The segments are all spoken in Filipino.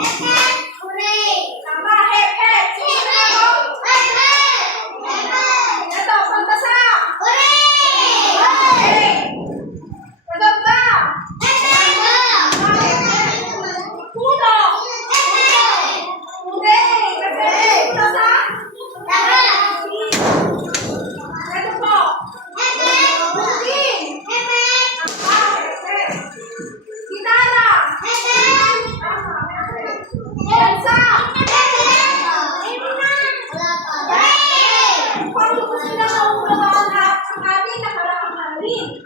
Tama, hep, hep. Ito, pantasa. Kadagda. Puno. Uday. Pantasa. Ito po. Bukin. Gitara. Bansa. Paano ko sila nauunawaan ang ating nakaraang hari?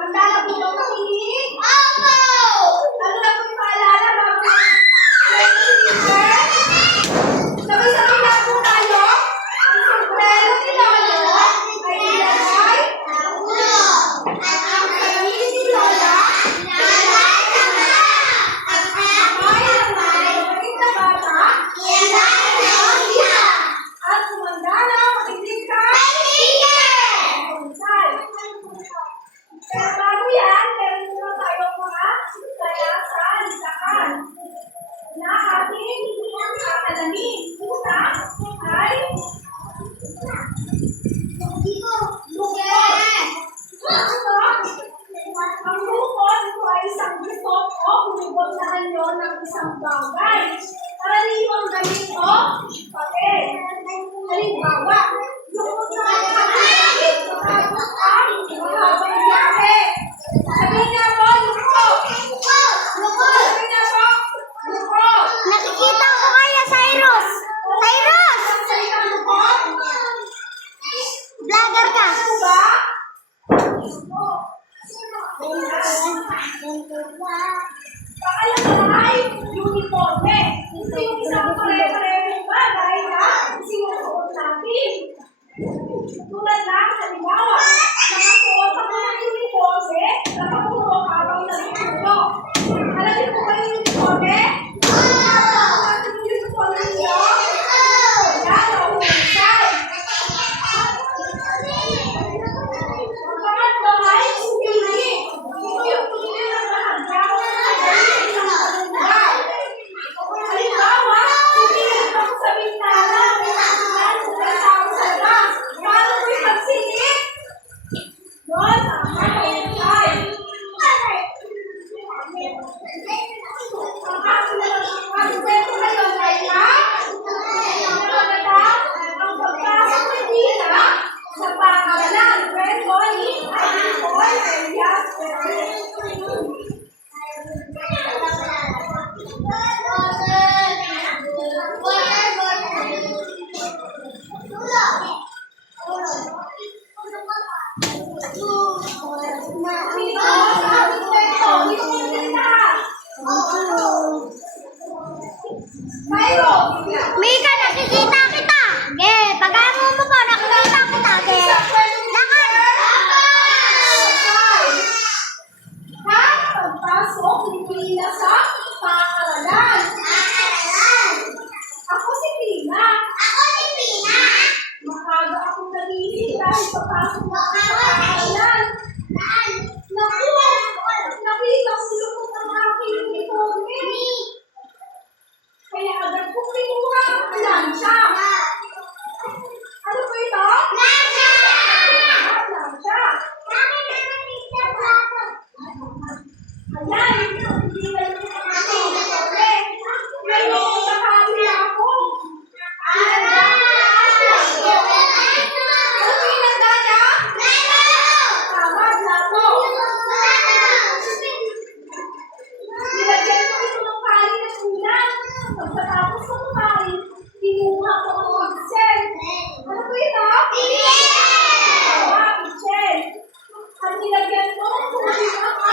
Handa na po ba makinig? Ano na po yung paalala bago? Sabay-sabay na po tayo. Ang sombrero ni Lolo ay nilagay ang salamin ni Lola at kamay ng maliit na bata at kumanda na makinig ka. Bonsai. Pero bago yan, meron muna tayong mga kaya sa listahan na ating kakalamin. Una ay ang lukon ito ay isang gutok o hulubog na anyo ng isang bagay. Karaniwang gamit o papel. Halimbawa, lukon na ang pagkakamit matapos ang mahabang biyahe. Sabihin niya po, lukon. Sabihin niya po, lukon. Nakikita ko kaya, Cyrus! Cyrus! Ang salitang lukon. Vlogger ka! Ano ba? Pangalawa ay uniforme. Ito yung isang pare-parehong bagay na sinusuot natin. Tulad ng halimbawa, nakasuot ako ng uniforme, nakapuro habang nagtutulog. Alam niyo po ba yung uniforme? Yung uniforme niyo? Yan, mahusay. Ang pangatlo ay pili. Ito yung pili ng bahagya o ng isang kalundan. Halimbawa, pili ako sa bintana, at tao sa labas. Paano ko yung magsilip? Doon, mahusay. Ang kwento ngayon ay ang pagpasok ng dila sa pangalanan. Kwento ni Nicole Elias Perez. Sino ang ating kwento? Sino ang salita? Mayroon. Mika, nakikita kita! Ge, pagano mo po, nakikita kita, ge! Lakad! Pagpasok ni Pina sa paaralan. Ako si Pina. Makaga akong nagising dahil papasok na ako sa paaralan. Naku! Nakita ko lukot ang aking uniforme. Kaya agad kong kinuha ang lansya. Ano po ito? Lansya! Ayan, hindi na yung aking uniforme. Ngayon, nakahuli ako. Ano po yung nagdana? Tama, plato. Nilagyan ko ito ng pali na ulan. Pagkatapos ng pali, kinuha ko ang pixel. Ano po ito? Tama, pixel. At nilagyan ko ng aking baso.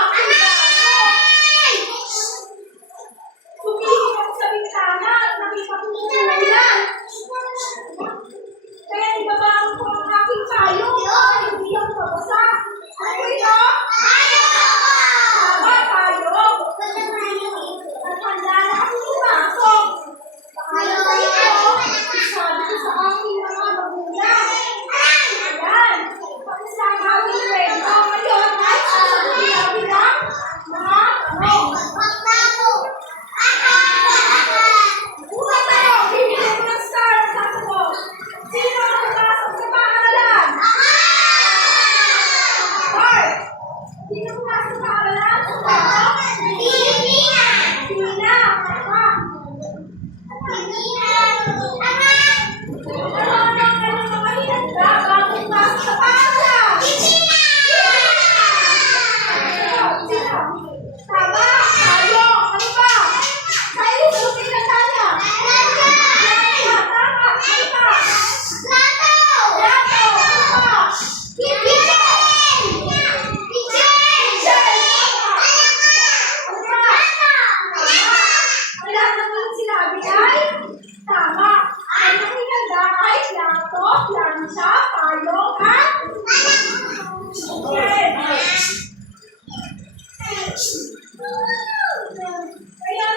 Kaya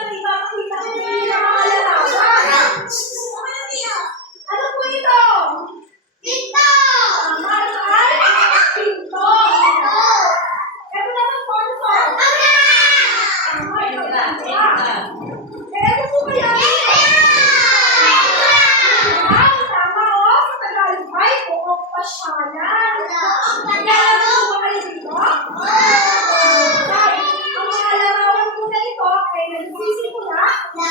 may ipapakita ko sa inyo ng mga larawan. Ano po ito? Tama naman. Pinto. Ito naman po ano po? Tama, ito tama. Ito po kaya? Tama o. Sa Tagalog ay buong pasyalan. Kaya ano po kayo dito? Ang mga larawan po na ito ay nagsisimula sa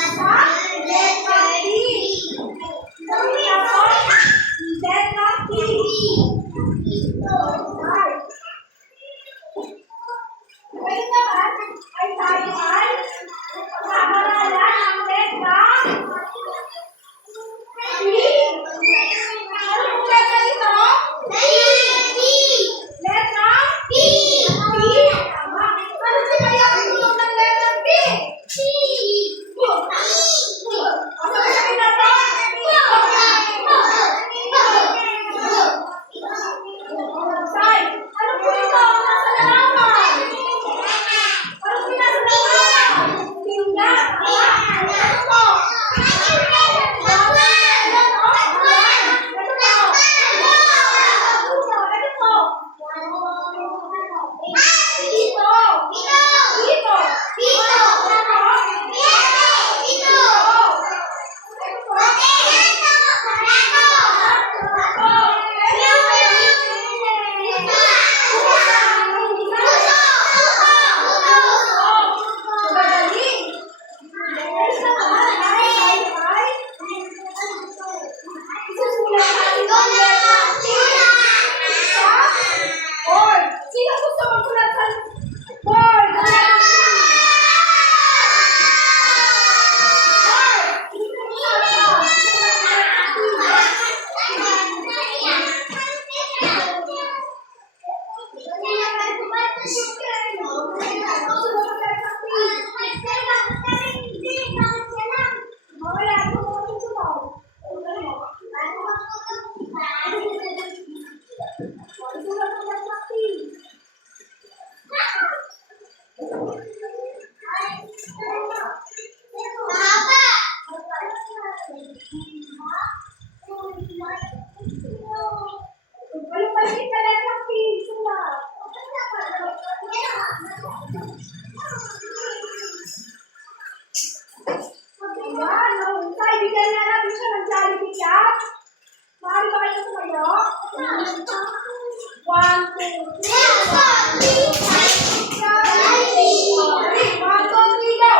letra T. Sabi niya po, letra T. Right. Ngayon naman ay tayo ay pag-aaralan ang letra T. Ano po letra ito? Letra T. Tama. Ano kaya ang tulong ng letra T? Ano sabi na to? Sai, ano po ito ang nasa larawan? Ano po yung nasa larawan? Tingga. Ano po? Sino gusto magsulat sa board? Balik-balik ka lang ng sulat. Ayan, nahusay. Bigyan na natin siya ng Jollibee cat. Maaari ba kayo sumayo? 1, 2, 3. Jollibee! 1, 2, 3, go! 1,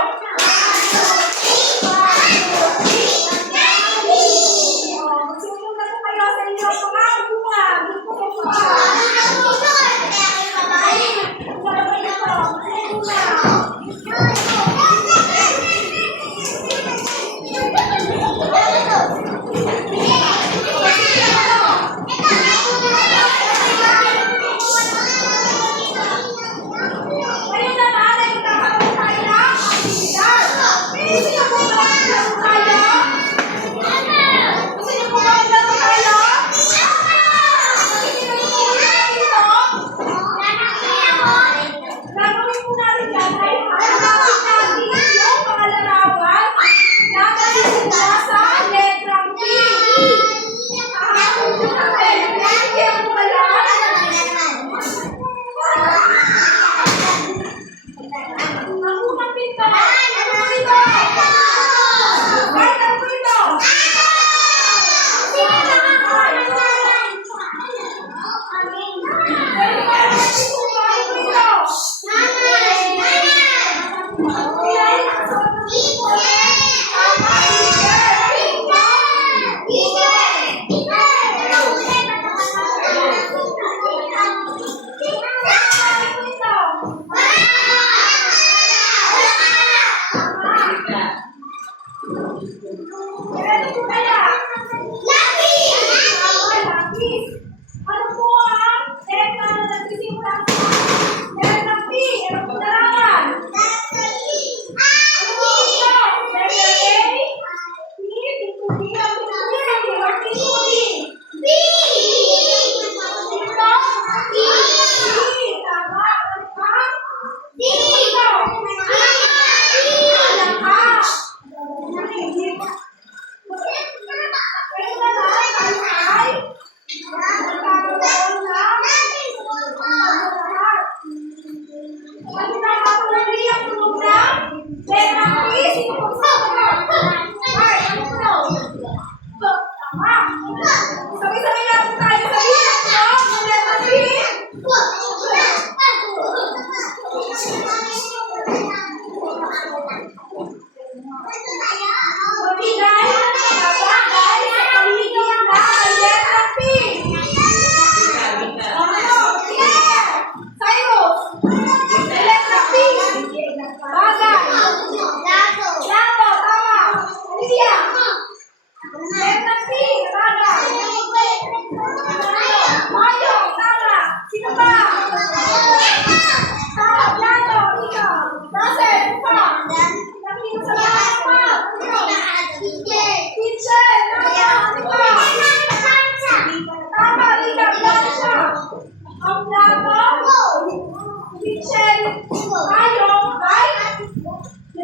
2, 3. Magsisimula po kayo sa inyong mga bunga. Gusto ko pa. Ngayon naman ay magkakaroon tayo ng aktibidad. Gusto niyo po ba maglaro tayo? Gusto niyo po ba maglaro tayo? Gusto niyo po ba maglaro ito? Gagawin po natin yan ay hanapin natin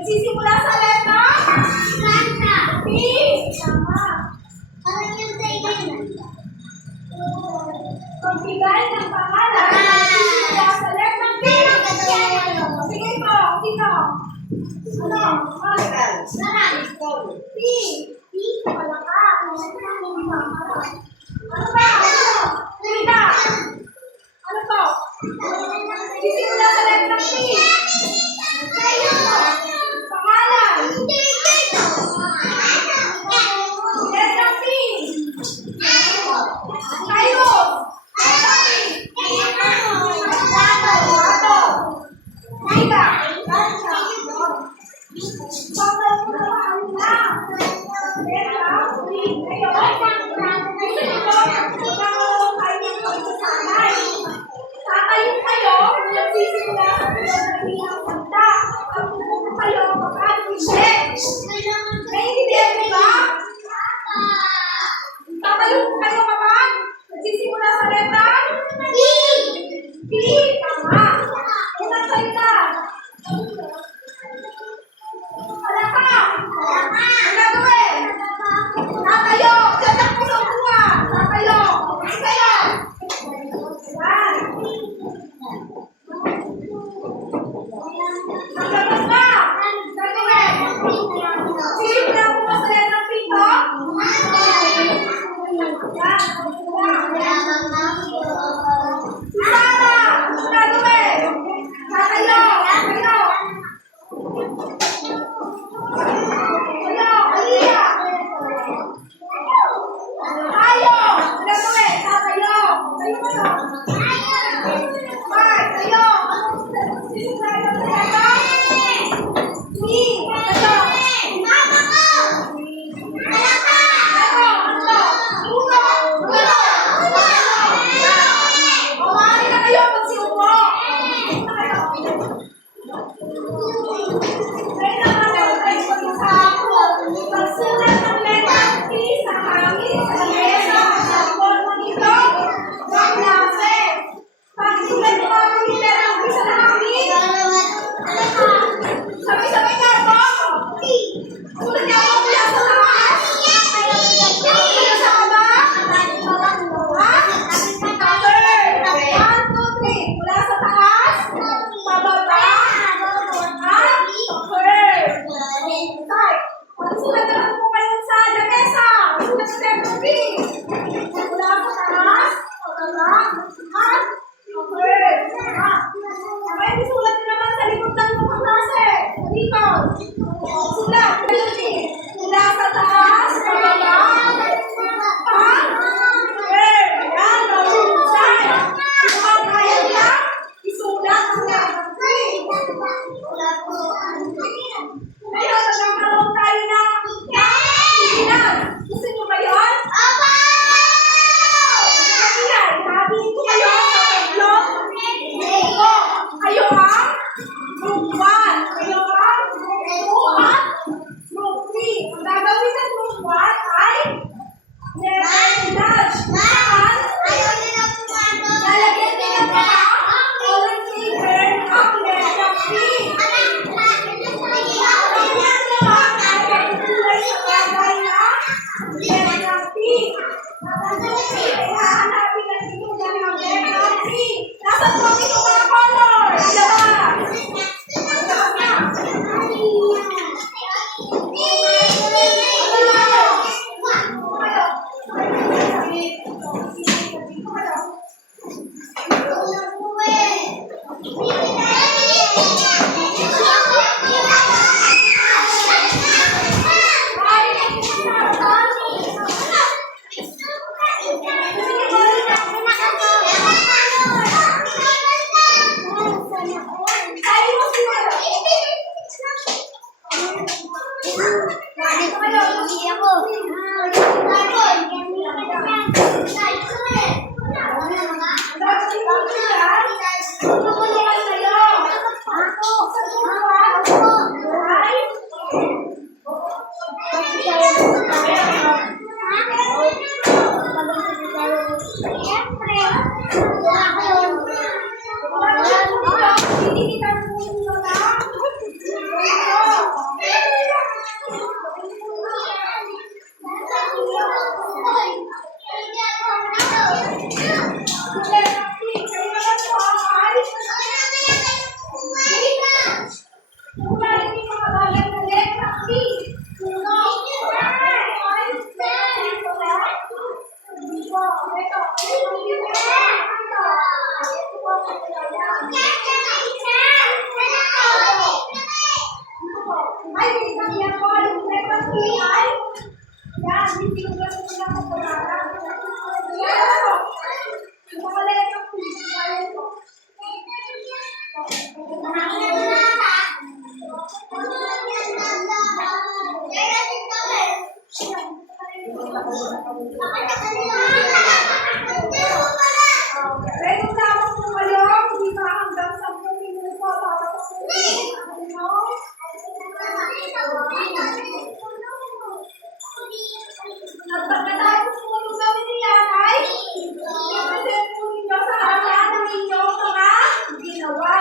Nagsisimula sa letra? P. Tama. Pagbigay ng pangalan. Nagsisimula sa letra P. Sige po. Sino? Ano? P. Wala ka. Ano ba? Salita. Ano to? Nagsisimula sa letra P. Pangalan. Letra P. Tayo. Ato. Sika. Tatayo kayo, nagsisimula sa pinagsabihan ng kanta. Ang pupunta kayo kapag hindi. Naiintindihan mo ba? Tatayo kayo kapag nagsisimula sa letra? P. Tama. Unang salita. Wala ka. Ang gagawin. Tatayo. Tatak mo sa bunga. Tatayo. Kasi kayo. Yan. Ang gagawin ka. Gagawin. Sige na mo sa letra P to. Yan. Sara. Ang gagawin. Tatayo. Tatayo. Tayo. Aliyah. Tayo! Gagawin! Tatayo! Tayo kayo! Bye! Tayo! Sisimula sa letra? P! Tayo! Mama ko! Tayo! Ano? Uno! Uno! Umali na kayo pag siupo! Tayo! Ngayon naman meron tayo pag-isa ako. Pagsulat ng letra P sa hangin, sa mesa, sa forma nito, sa klase. Pagsulat niyo ang letra P sa hangin. Sabay-sabay nga po. Sulat niyo ako mula sa taas. Mula sa baba. Ha? Cover. 1, 2, 3. Mula sa taas. Pababa. At cover. Start. Magsulat na lang po kayo sa lamesa. Sulat sa letra P. Mula sa taas. Pababa. At cover. Okay, sulat nyo naman sa likod ng mga klase. Dito. Sulat. Mula sa taas. Pababa. At cover. Ayan. Mahusay. Kung kaya niya, isulat ang letra P. Ngayon, nagkakaroon tayo ng signal. Gusto niyo ba yun? Opo! Ayan, sabihin ko kayo sa tatlong grupo. Kayo ang group 1. Kayo ang group 2 at group 3. Ang gagawin ng group 1 ay letter nudge. Saan? Lalagyan nila pa or finger ang letter P. Nasa po ito mga color. Ilabas. Ready lamang po kayo, hindi ba hanggang 10 minuto para po at pagkatapos po nung gawin ni Yanay, i-present po ninyo sa kanya ng inyong mga ginawa.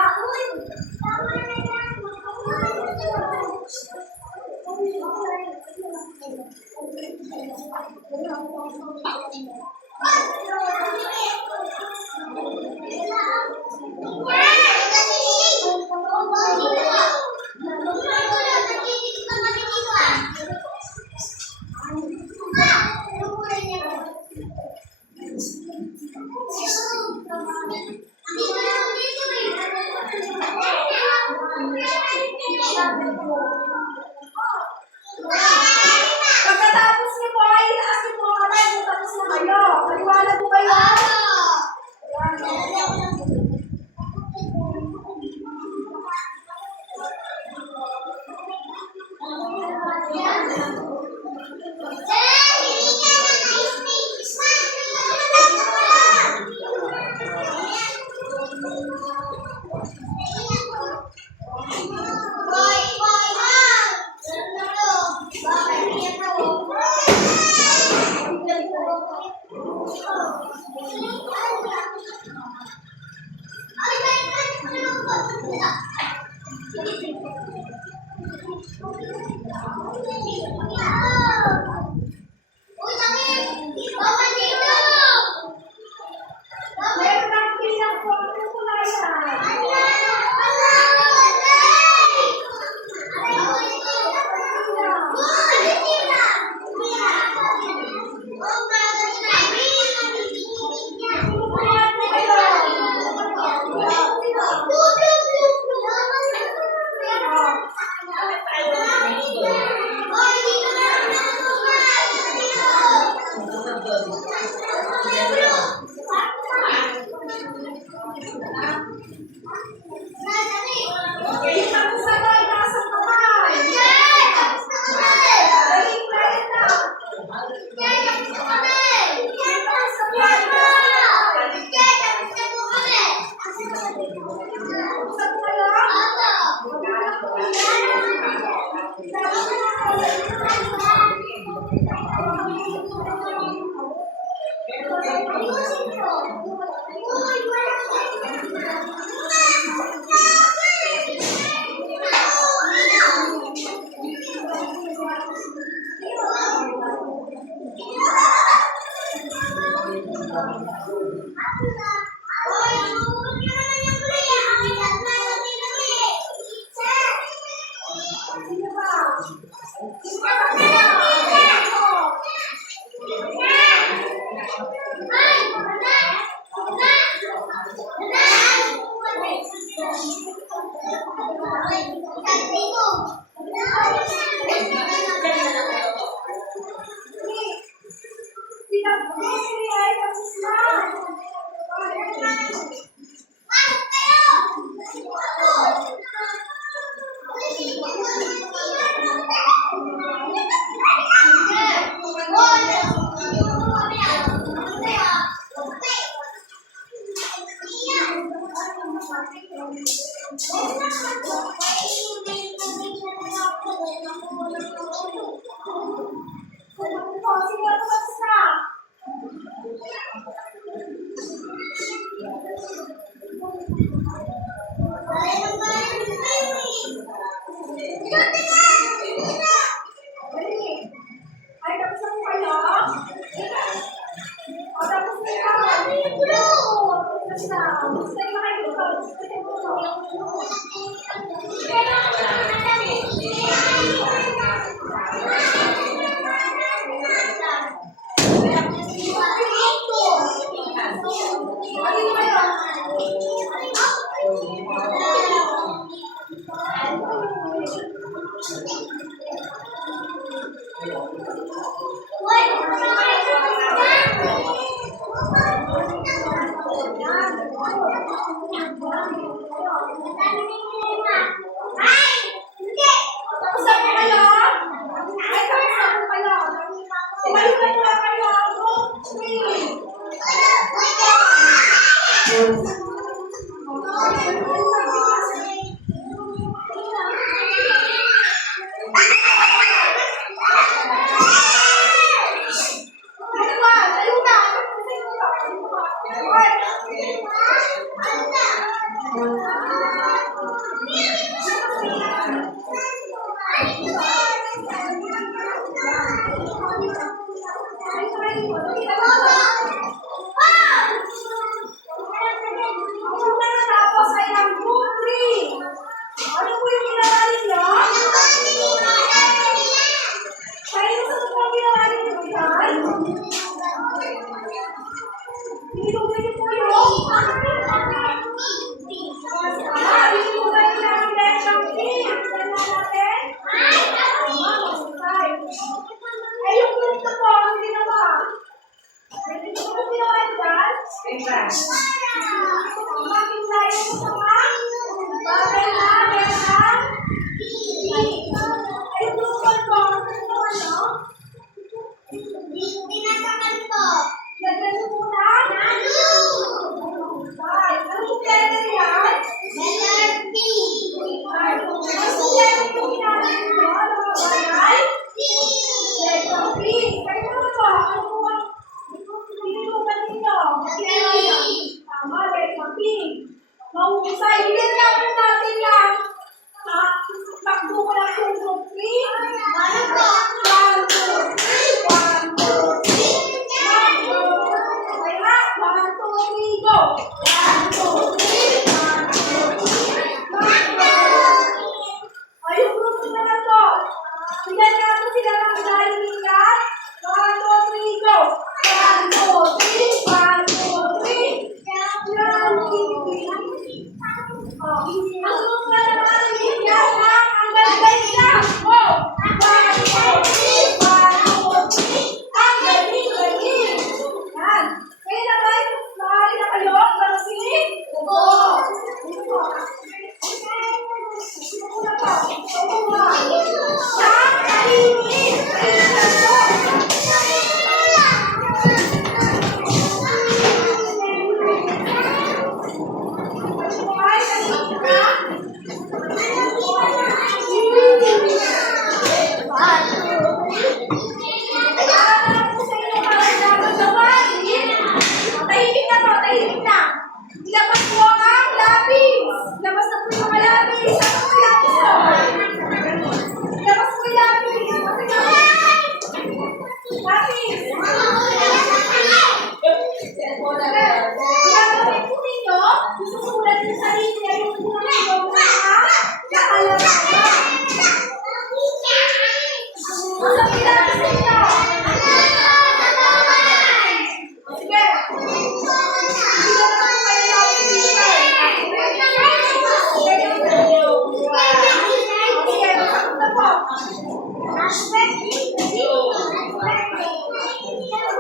Pagkatapos niyo po ay itaas niyo po ang kamay kung tapos na kayo. Maliwanag po kayo. Meron lang bilang po ang tungkulayan. Tungkulayan po kayo. Tapos sa kayo, nasa kamay. Dali, quiet na. Tapos sa kwarto. Tapos po kayo. Sino ba?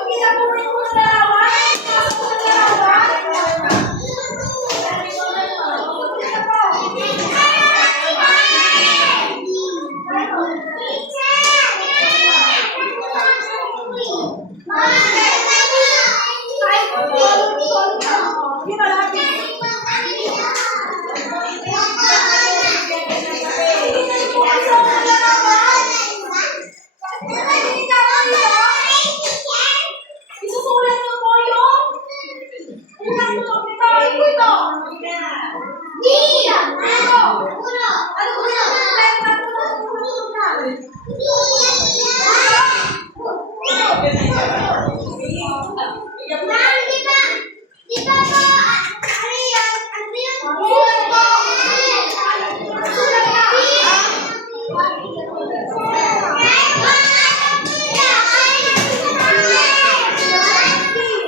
Pinapunin ko na larawan. Pasok ko na larawan. Isusulat mo po yung unang tutorial ko ito.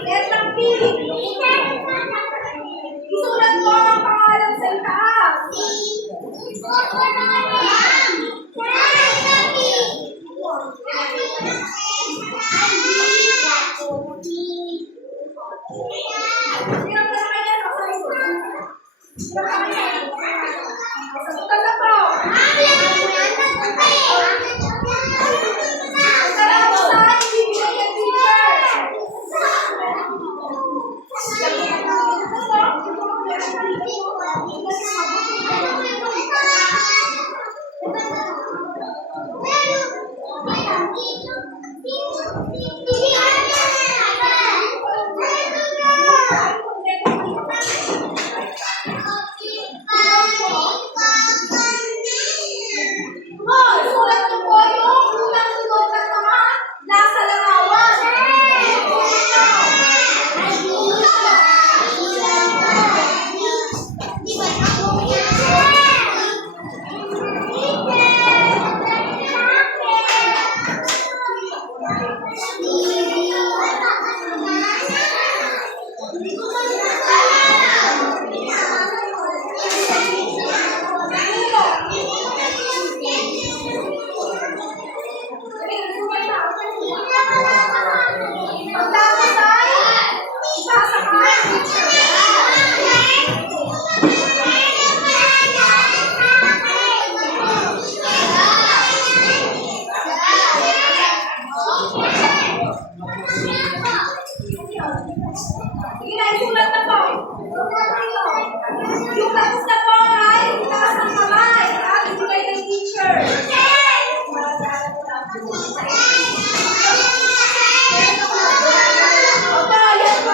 Letrang P. Isulat mo ang pangalan sa itaas. Hirap na naman yan. Sagutan na po. Salamat sa ibibigay ng teacher. Sulat niyo po yung unang tulog na mga nasa larawan. Pagtapos ay sasakay. Sige na, isulat na po. Yung tapos na po ay itaas ng kamay at ibigay ng teacher. Opo, yan po.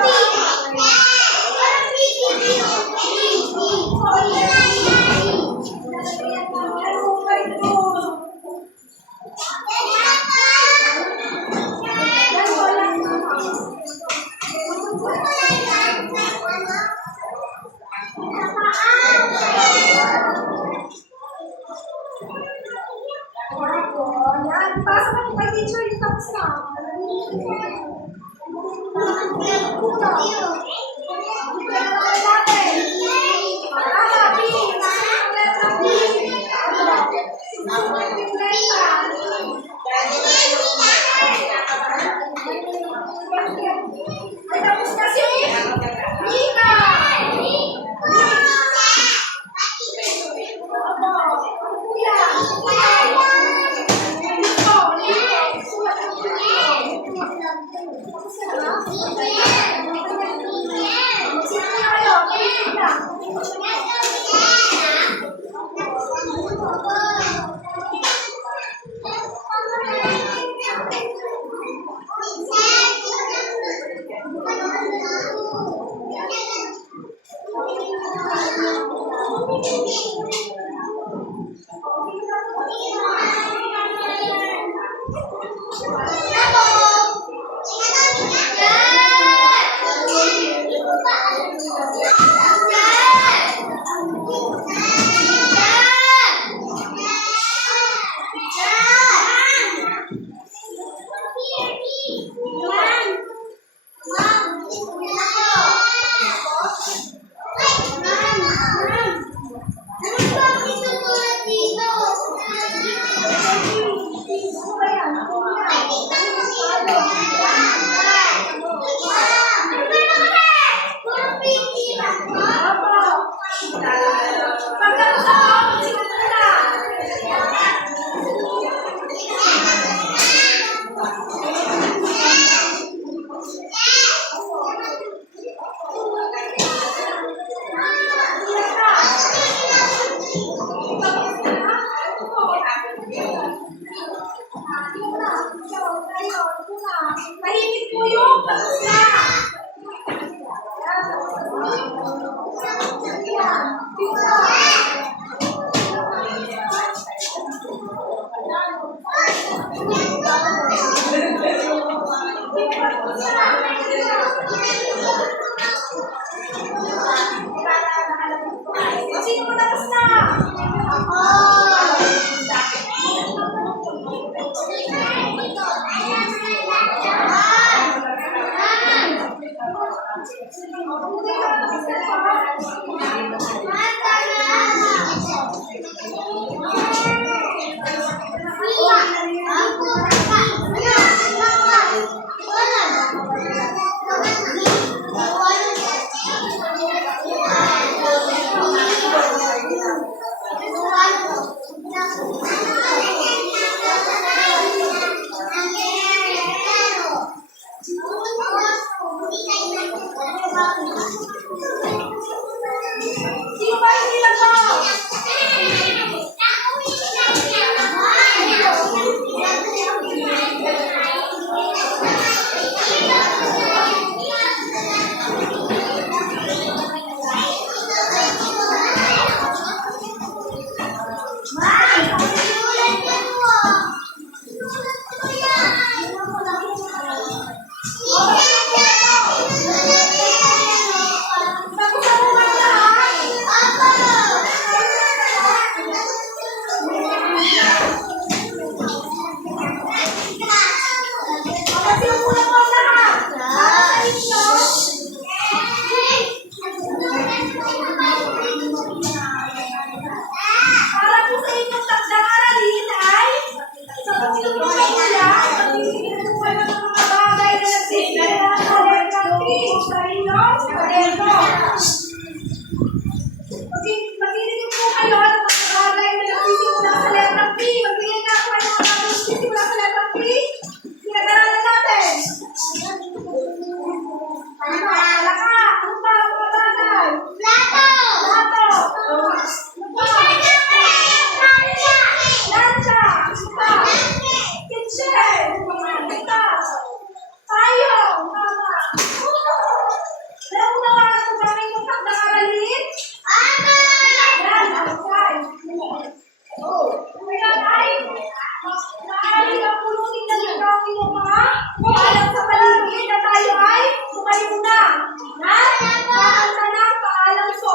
Yan, pasa mo kay teacher yung tapos na. Ay, tapos na si Mika! Tahimik po yung tapos na. Sino mo tapos na? Sino ba yung nilagaw? Para po sa inyong tagdang-aralin ay sa pagsinulat nila, pagsinulat ng mga bagay na nagsisimula sa letter P sa inyong kwaderno. Makinig po kayo ng mga bagay na nagsisimula sa letter P. Magbigay nga po kayo ng mga nagsisimula sa letter P. Pinag-aralan natin. Palaka, ano pa, mga bagay? Plato. Lancha, kitchen, tayo, mama. Alam mo na kung bakit yung pagdakaralin? Yan, okay. Kaya tayo, naaalin ang pulutin na gagawin mo mga alam sa paligid na tayo ay tumayo na. Paalala na, paalam so.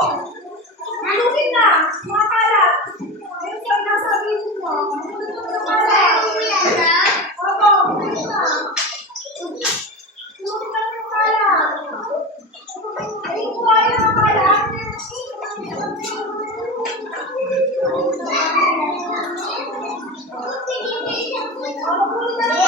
Pulutin na, mga kalat. Ayun yung nasa video mo. Opo. Pulutin na yung kalat. Ayun po ay ang kalat. Pulutin na